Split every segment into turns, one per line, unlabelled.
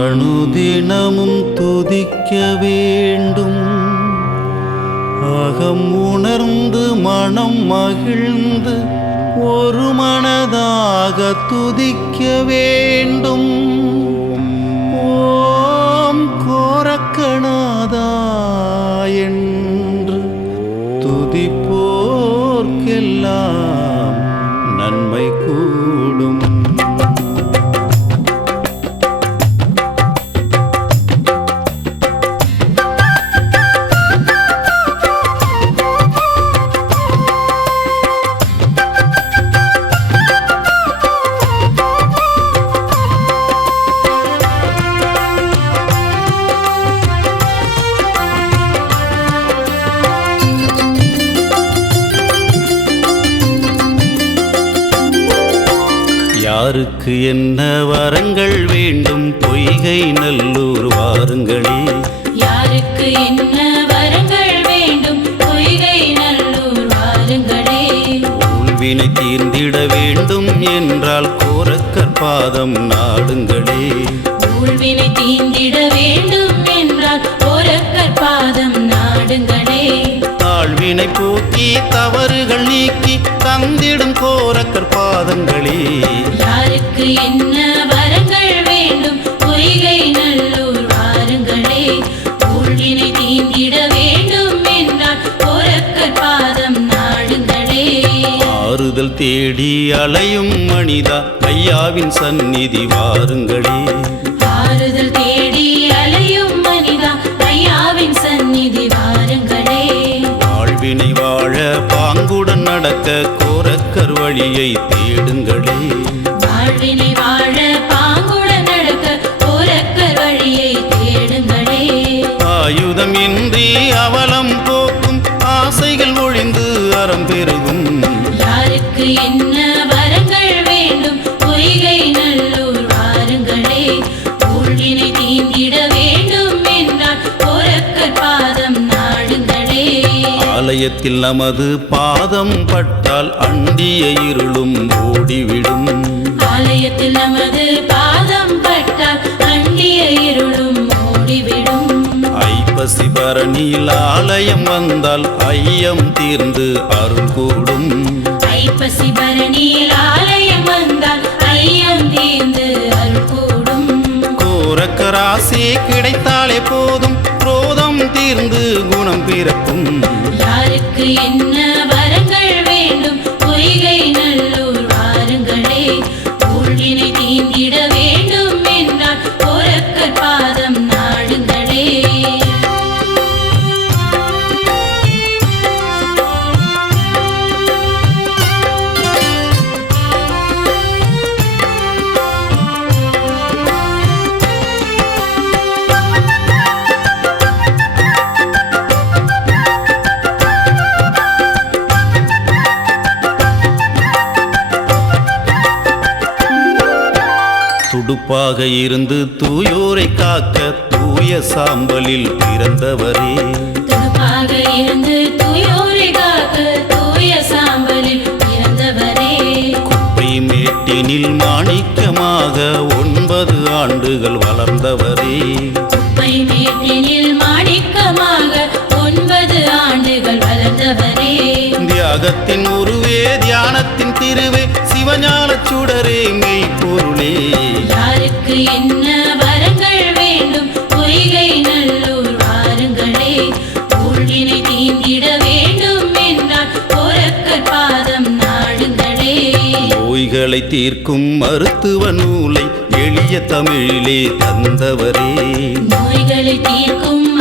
அணுதினமும் துதிக்க வேண்டும். அகம் உணர்ந்து மனம் மகிழ்ந்து ஒரு மனதாக துதிக்க வேண்டும். உள்வினை தீர்ந்திட வேண்டும் என்றால் கோரக்கர் பாதம் நாடுங்களே.
ஊழ்வினை தீந்திட வேண்டும் என்றால் ஒரக்கர் பாதம் நாடுங்களே.
தாழ்வினை போக்கி தவறுகள் நீக்கி தந்திடும் கோரக்கர் பாதங்களே.
யாருக்கு என்ன
தேடி அலையும் மனிதா ஐயாவின் சந்நிதி வாருங்களே. ஆலயத்தில் நமது பாதம் பட்டால் அண்டிய இருளும் ஓடிவிடும்.
ஆலயத்தில் நமது பாதம் பட்டால் அண்டிய இருளும் ஓடிவிடும்.
ஐப்பசி பரணியில் ஆலயம் வந்தால் ஐயம் தீர்ந்து அருள் கூடும்.
ஐப்பசி பரணியில் ஆலயம் வந்தால் ஐயம் தீர்ந்து அருள் கூடும்.
கோரக்கராசி கிடைத்தாலே போதும். தீர்ந்து குணம் பிறக்கும்.
யாருக்கு என்ன
துடுப்பாக இருந்து தூயோரை காக்க தூய சாம்பலில் பிறந்தவரே.
துடுப்பாக இருந்து தூயோரை காக்க தூய சாம்பலில் பிறந்தவரே.
குப்பை மேட்டினில் மாணிக்கமாக ஒன்பது ஆண்டுகள் வளர்ந்தவரே.
குப்பை மேட்டினில் மாணிக்கமாக ஒன்பது ஆண்டுகள் வளர்ந்தவரே.
தியாகத்தின் உருவே தியானத்தின் திருவே சிவஞான சுடரே
என்ன வரங்கள் வேண்டும்? பொய்கை நல்லூர் வாருங்களே ஊழ்வினை தீந்திட வேண்டும் என்றால் ஓரக்கர் பாதம் நாடுங்களே.
நோய்களை தீர்க்கும் மருத்துவ நூலை எளிய தமிழிலே தந்தவரே.
நோய்களை தீர்க்கும்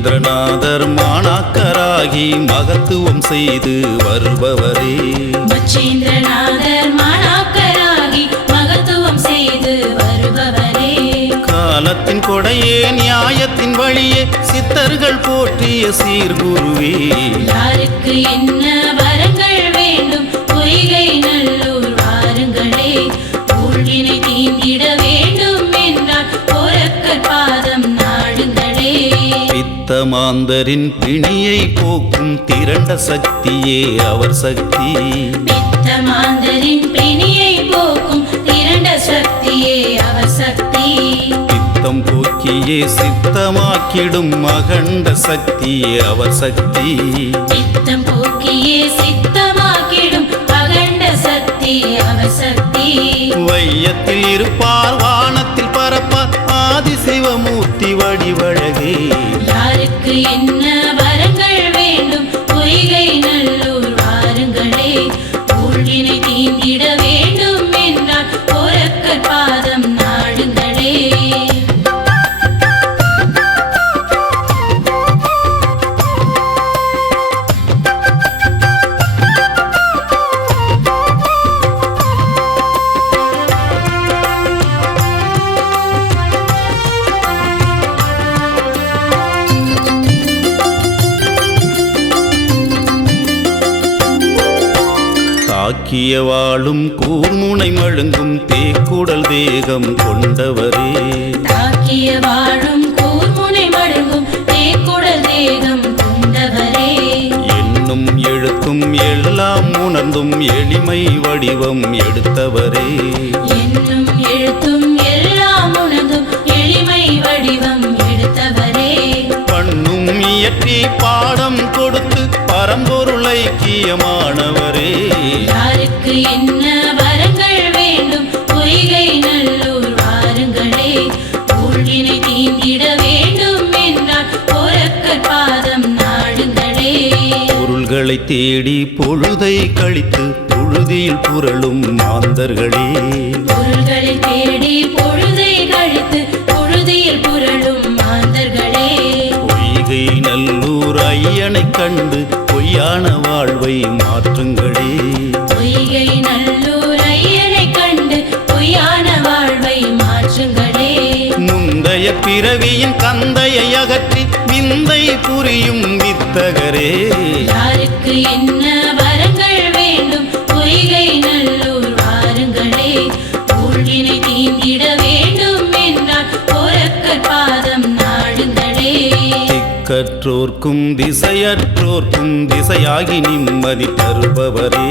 மச்சேந்திரநாதர் மாணாக்கராகி மகத்துவம் செய்து வருபவரே.
மச்சேந்திரநாதர் மாணாக்கராகி மகத்துவம் செய்து வருபவரே.
காலத்தின் கொடையே நியாயத்தின் வழியே சித்தர்கள் போற்றிய சீர்குருவே.
யாருக்கு என்ன
பித்தமாந்தரின் பிணியை போக்கும் திரண்ட சக்தியே அவர் சக்தி.
பித்தமாந்தரின் பிணியை போக்கும் திரண்ட சக்தியே அவர் சக்தி.
பித்தம் போக்கியே சித்தமாக்கிடும் அகண்ட சக்தியே அவர் சக்தி.
சித்தம் போக்கியே சித்தமாக்கிடும் அகண்ட சக்தி அவர் சக்தி.
வையத்தில் இருப்பார் வானத்தில் பரப்பார் ஆதிசிவமூர்த்தி வடிவழகே.
என்ன வரங்கள் வேண்டும்?
வாழும் கூர்முனை மழுங்கும் தேக்குடல் தேகம் கொண்டவரே.
தாக்கிய வாழும் கூர்முனை மழுங்கும் தேக்குடல் தேகம் கொண்டவரே.
என்னும் எழுத்தும் எல்லாம் உணர்ந்தும் எளிமை வடிவம் எடுத்தவரே.
என்னும் எழுத்தும் எல்லாம் உணர்ந்தும் எளிமை வடிவம் எடுத்தவரே.
பண்ணும் இயற்றி பாடம் கொடுத்து பரம்பொருளை ஐக்கியமானவரே.
யாருக்கு என்ன வரங்கள் வேண்டும்? பொய்கை நல்லூர் வாருங்களே. ஊழ்வினை தீந்திட வேண்டும் என்றால் கோரக்கர் பாதம் நாடுங்களே.
பொருள்களை தேடி பொழுதை கழித்து புழுதியில் புரளும் மாந்தர்களே.
பொருள்களை தேடி பொழுதை கழித்து
நல்லூர் ஐயனை கண்டு பொய்யான வாழ்வை மாற்றுங்களே.
பொய்கை நல்லூர் ஐயனை கண்டு பொய்யான வாழ்வை மாற்றுங்களே.
முந்தைய பிறவியின் கந்தையை அகற்றி விந்தை புரியும் வித்தகரே.
யாருக்கு என்ன வரங்கள் வேண்டும்? பொய்கை நல்லூர் வாருங்களே.
திசையற்றோர்க்கும்
திசையற்றோர்க்கும் திசையாகி நிம்மதி தருபவரே.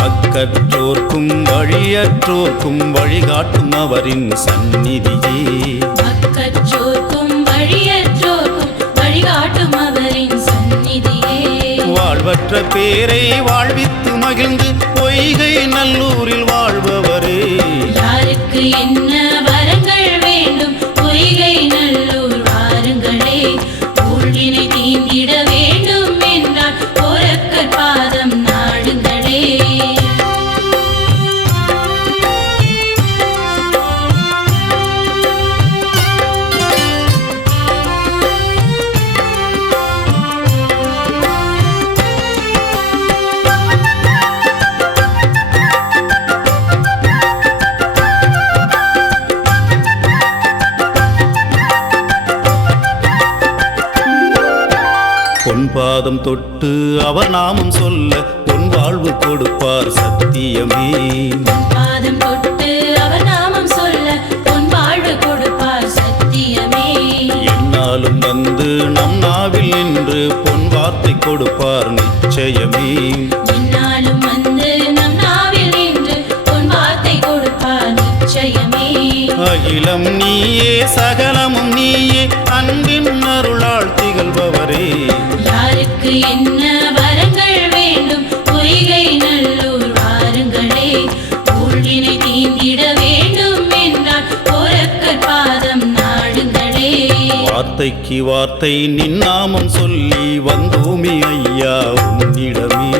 அக்கற்றோர்க்கும் வழியற்றோர்க்கும் வழிகாட்டும் அவரின் சந்நிதியே.
மக்கற்றோர்க்கும் வழியற்றோர்க்கும் வழிகாட்டும் அவரின் சந்நிதியே.
வாழ்வற்ற பேரை வாழ்வித்து மகிழ்ந்து பொய்கை நல்லூரில் வாழ்பவரே.
யாருக்கு
பொன் பாதம் தொட்டு அவர் நாமம் சொல்ல பொன் வாழ்வு கொடுப்பார் சத்தியமே.
பாதம் தொட்டு அவர் நாமம் சொல்ல பொன் வாழ்வு கொடுப்பார் சத்தியமே.
என்னாலும் வந்து நம் நாவில் நின்று பொன் வார்த்தை கொடுப்பார் நிச்சயமே.
என்னாலும் வந்து நம் நாவில் நின்று பொன் வார்த்தை கொடுப்பார் நிச்சயமே.
அகிலம் நீயே சகலமும் நீயே அன்பின் அருளால் திகழ்பவரே
யாருக்கு என்ன வரங்கள் வேண்டும்? பொய்கை நல்லூர் வாருங்களே. ஊழ்வினை தீந்திட வேண்டும் என்றால் கோரக்கர் பாதம் நாடுங்களே.
வார்த்தைக்கு வார்த்தை நின் நாமம் சொல்லி வந்தோமே ஐயா உன்னிடமே.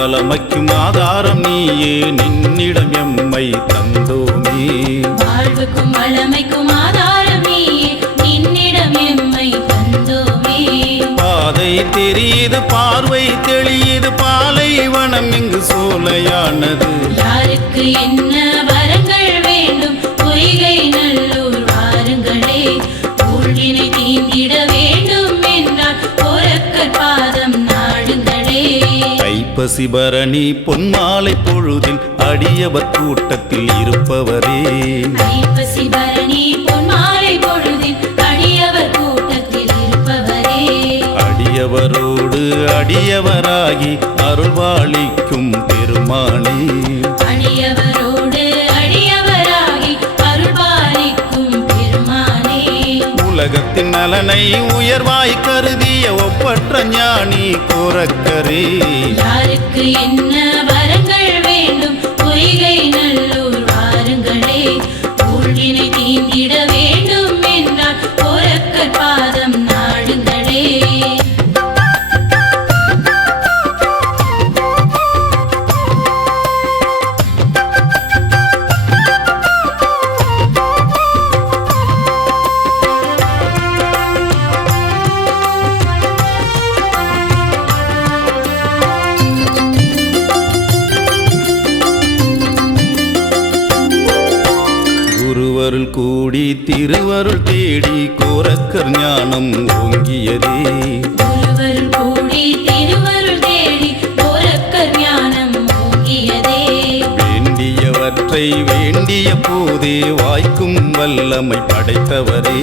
வளமைக்கும் ஆதாரம் நீயே. நின்னிடம் எம்மை தந்தோமே.
வாழ்வுக்கும் வளமைக்கும் ஆதாரம் நீயே. நின்னிடம் எம்மை தந்தோமே.
பாதை தெரியுது பார்வை தெளியுது. பாலைவனம் இங்கு சோலையானது.
யாருக்கு என்ன
ஐப்பசி பரணி பொன்மாலை பொழுதில் அடியவர் கூட்டத்தில் இருப்பவரே.
ஐப்பசி பரணி பொன்மாலை பொழுதில் அடியவர் கூட்டத்தில் இருப்பவரே.
அடியவரோடு அடியவராகி அருள்வாளிக்கும் பெருமானே.
அடியவரோடு
உலகத்தின் நலனை உயர்வாய் கருதிய ஒப்பற்ற ஞானி கோரக்கரே
யாருக்கு என்ன வரங்கள் வேண்டும்? பொய்கை நல்லூர்
திருவருள்
கூடி திருவருள் தேடி கோரக்கர் ஞானம் ஓங்கியதே.
வேண்டியவற்றை வேண்டிய போதே வாய்க்கும் வல்லமை படைத்தவரே.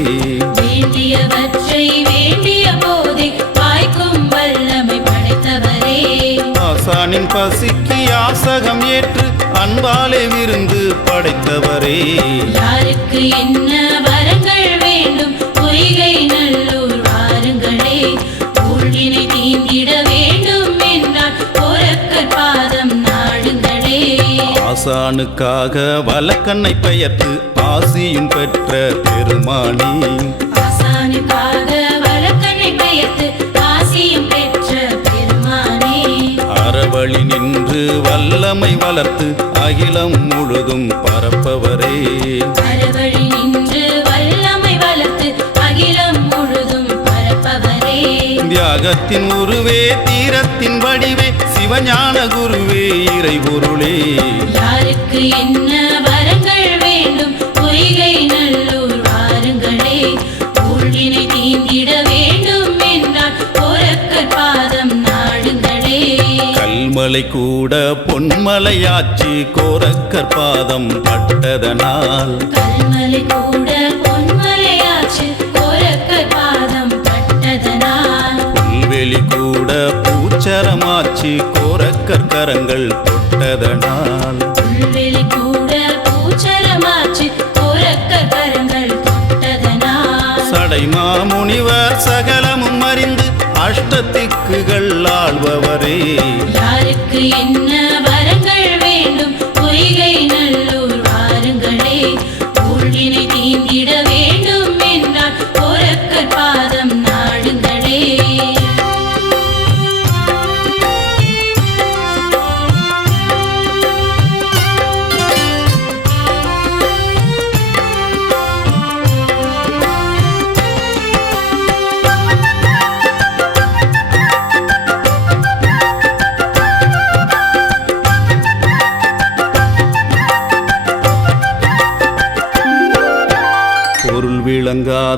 வேண்டியவற்றை வேண்டிய
ஆசானின் பசிக்கு யாசகம் ஏற்று அன்பாலே விருந்து படைத்தவரே.
யாருக்கு என்ன வரங்கள் வேண்டும்? பொய்கை நல்லூர் வாருங்களே. ஊழ்வினை தீந்திட வேண்டும் என்றால் பாதம் நாடுங்களே.
ஆசானுக்காக வலக்கண்ணை பெயர்த்து ஆசியும் பெற்ற பெருமானி.
ஆசானுக்காக
அறவழி நின்று வல்லமை வளர்த்து அகிலம் முழுதும் பரப்பவரே.
அறவழி நின்று வல்லமை வளர்த்து அகிலம் முழுதும் பரப்பவரே.
தியாகத்தின் உருவே தீரத்தின் வடிவே சிவஞான குருவே இறைபொருளே.
யாருக்கு என்ன வரங்கள் வேண்டும் பொய்கை நல்லூர்
கல்மலை கூட பொன்மலையாச்சி கோரக்கர் பாதம் பட்டதனால்.
கல்மலை கூட பொன்மலையாச்சு பட்டதனால்.
புல்வெளி கூட பூச்சரமாச்சி கோரக்கர் கரங்கள் தொட்டதனால்.
புல்வெளி கூட பூச்சரமாச்சு கோரக்கர் கரங்கள் தொட்டதனால்.
சடைமா முனிவர் அறிந்து அஷ்டத்திக்குகள் ஆழ்பவரே
யாருக்கு என்ன வரங்கள் வேண்டும்?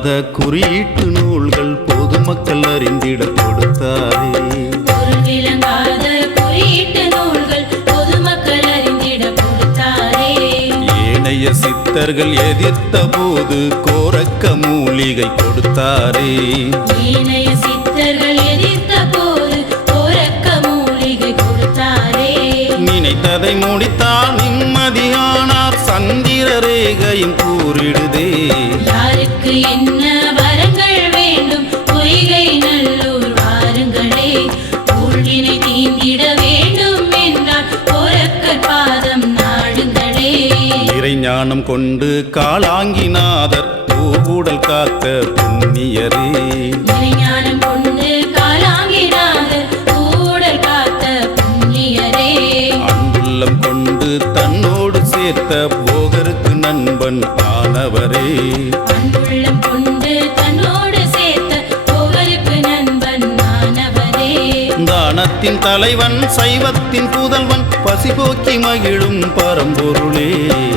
விளங்காத குறியீட்டு நூல்கள் பொதுமக்கள் அறிந்திட கொடுத்தாரே. ஏனைய சித்தர்கள் எதிர்த்த போது கோரக்க மூலிகை கொடுத்தாரே.
ஏனைய சித்தர்கள் எதிர்த்த போது கோரக்க மூலிகை கொடுத்தாரே.
நினைத்ததை முடித்தால் நிம்மதியானார் சந்திர ரேகையும் கூறிடுதே.
யாருக்கு என்ன வரங்கள் வேண்டும்? பொய்கை நல்லூர் வாருங்களே ஊழ்வினை தீந்திட வேண்டும் என்றால் கோரக்கர் பாதம் நாடுங்களே.
இறைஞானம் கொண்டு காளாங்கிநாதர் பூவுடல் காத்த புண்ணியரே.
இறைஞானம் கொண்டு காலாங்கினாதர் கூடல் காத்த புண்ணியரே.
அன்புள்ளம் கொண்டு தன்னோடு சேர்த்த போகருக்கு நண்பன் ஆனவரே. தானத்தின் தலைவன் சைவத்தின் புதல்வன் பசிபோக்கி மகிழும் பரம்பொருளே.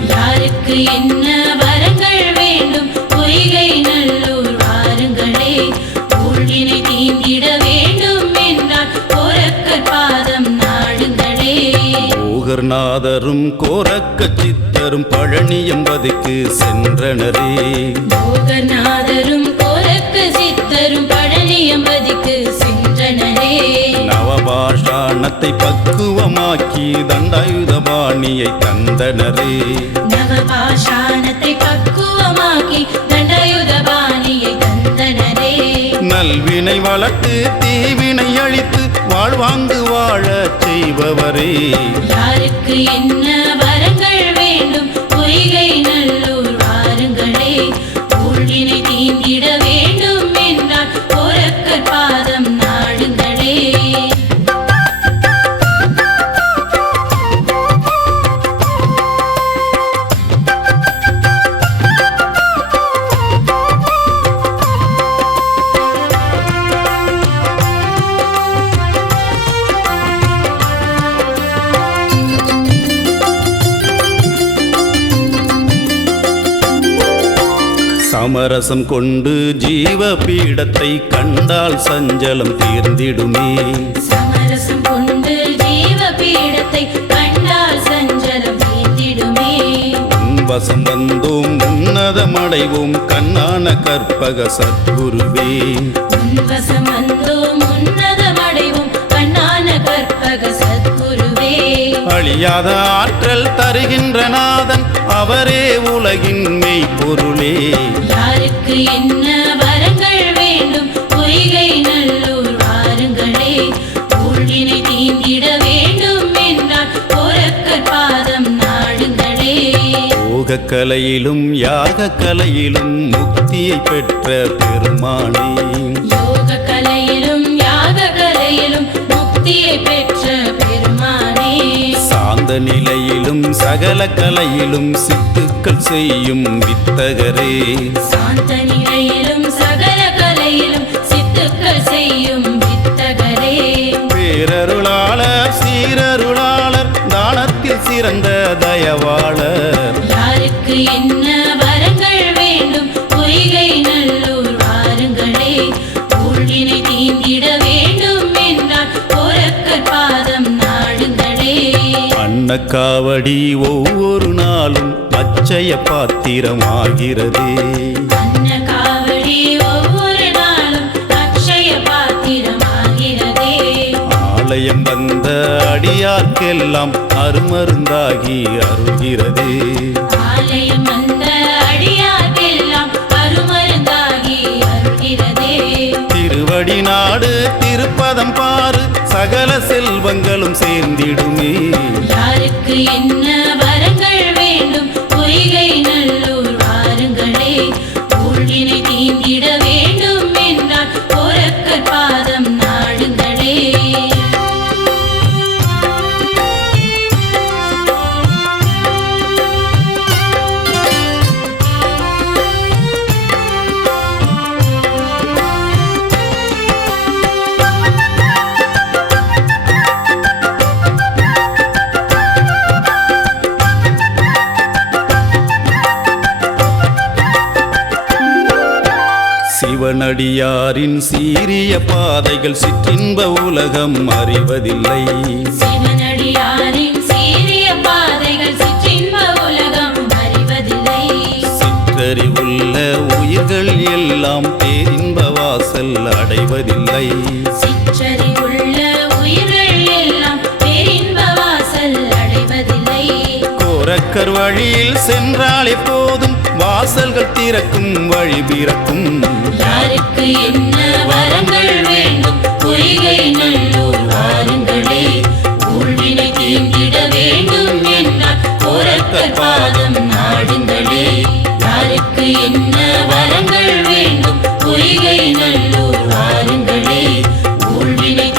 யாருக்கு என்ன வரங்கள் வேண்டும்? பொய்கை நல்லூர் வாருங்களே. ஊழ்வினை தீந்திட வேண்டும் என்றால் கோரக்கர் பாதம் நாடு
போகர்நாதரும் கோரக்க சித்தரும் பழனியம்பதிக்கு சென்றனரே.
போகநாதரும் கோரக்க சித்தரும் பழனியம்பதிக்கு சென்றனரே
நவபாஷாணத்தை பக்குவமாக்கி தண்டாயுதபாணியை தந்தனரே.
நவபாஷாணத்தை பக்குவமாக்கி தண்டயுதபாணியை தந்தனரே.
நல்வினை வளர்த்து தீவினை அழித்து வாழ்வாங்கு வாழச் செய்பவரே.
யாருக்கு என்ன
சமரசம் கொண்டு ஜீவ பீடத்தை கண்டால் சஞ்சலம் தீர்ந்திடுமே.
சமரசம் கொண்டு ஜீவ பீடத்தை கண்டால் சஞ்சலம் தீர்த்திடுமே
வசம் வந்தோம் உன்னதமடைவோம் கண்ணான கற்பக சத்குருவே.
உன்வசம் வந்தோம் உன்னதமடைவோம் கண்ணான கற்பக சத்குருவே
அழியாத ஆற்றல் தருகின்ற நாதன் அவரே உலகின் மெய்ப்பொருளே.
யாருக்கு என்ன வரங்கள் வேண்டும்? பொய்கை நல்லூர் வாருங்களே. ஊழ்வினை தீந்திட வேண்டும் என்றால் பாதம் நாடுங்களே.
யோகக் கலையிலும் யாக கலையிலும் முக்தியை பெற்ற பெருமானே.
யோக
சாந்த நிலையிலும் சகல கலையிலும் சித்துக்கள் செய்யும் வித்தகரே.
சாந்த நிலையிலும்
அன்னக்காவடி ஒவ்வொரு நாளும் அச்சய பாத்திரமாகிறதே.
அன்ன காவடி ஒவ்வொரு நாளும் அக்ஷய பாத்திரமாகிறதே.
ஆலயம் வந்த அடியார்க்கெல்லாம் அருமருந்தாகி அருகிறதே
ஆலயம் வந்த அடியார்க்கெல்லாம் அருமருந்தாகி அருகிறதே
திருவடி நாடு திருப்பதம் பாரு சகல செல்வங்களும் சேர்ந்திடுமே.
என்ன
சிவனடியாரின் சீரிய பாதைகள் சிற்றின்ப உலகம் அறிவதில்லை. சிற்றறிவுள்ள உயிர்கள் எல்லாம் பேரின்ப வாசல் அடைவதில்லை.
சிற்றறிவுள்ள உயிர்கள் எல்லாம் பேரின்ப வாசல் அடைவதில்லை.
கோரக்கர் வழியில் சென்றாலே போதும் வாசல்கள் திறக்கும் வழி பிறக்கும்.
யாருக்கு என்ன வரங்கள் வேண்டும்? பொய்கை நல்லூர் வாருங்களே. ஊழ்வினை தீர்ந்திட வேண்டும் என்ற போரக்க பாதம் நாடுங்களே. யாருக்கு என்ன வரங்கள் வேண்டும்? பொய்கை நல்லூர் வாருங்களே. ஊழ்வினை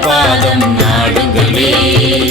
பாதம் நாடுங்களே.